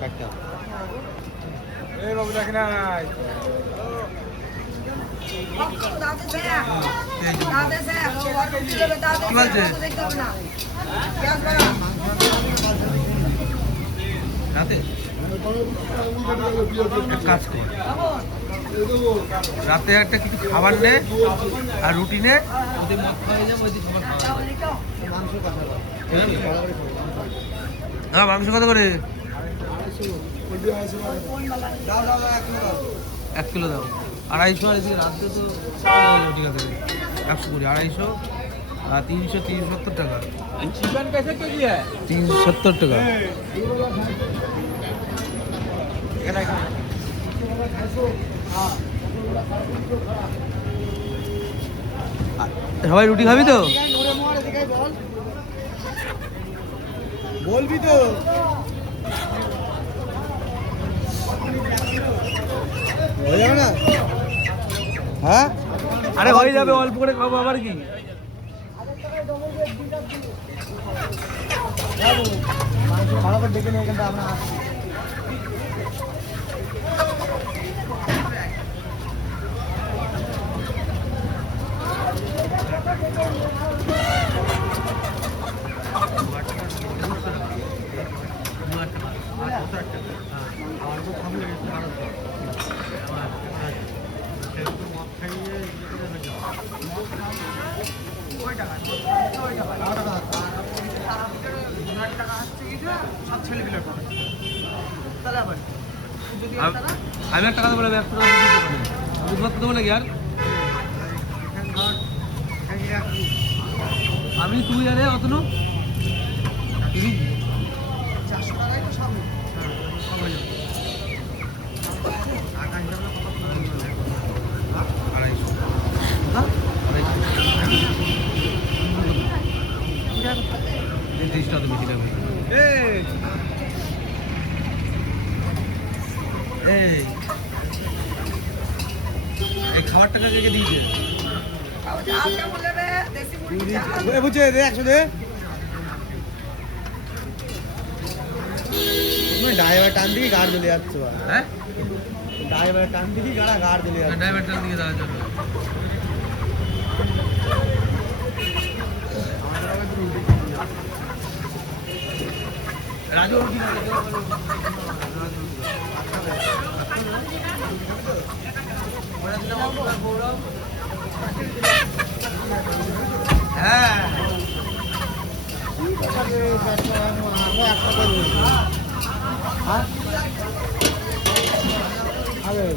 চারটা এই বাবু দেখে না রাতে এক কাজ কর, রাতে একটা কিছু খাবার নে আর রুটি নে, ওদের মদ খাওয়া যাবে, ওই খাবার খাওয়া হ্যাঁ। মাংস কত করে? 1 কিলো দাও। 250 আর এদিকে রাত্রে তো ঠিক আছে 100 করি, 250 আর 300, 370 টাকা। चिकन कैसे केजी है 370 টাকা। সবাই রুটি খাবি তো? बोल भी तो हो जाए ना हाँ আরে হয়ে যাবে, অল্প করে খাবো আবার কি। ভালো করে ডেকে নিয়ে এখানটা আমরা আমি একটা কথা বলে ব্যবসা বুঝতে দেবো নাকি আর? আমি তুই আরে অতনু তুমি 400 টাকায় তো সব এই খাবার টাকা কে দিয়েছে? বুঝছে দে 100 দে ড্রাইভার টান দিকে গাড় চলে যাচ্ছে। হ্যাঁ ড্রাইভার টান দিকে গাড় চলে যাচ্ছে। ড্রাইভারটার দিকে যাওয়া যাবে। রাজু হ্যাঁ হ্যাঁ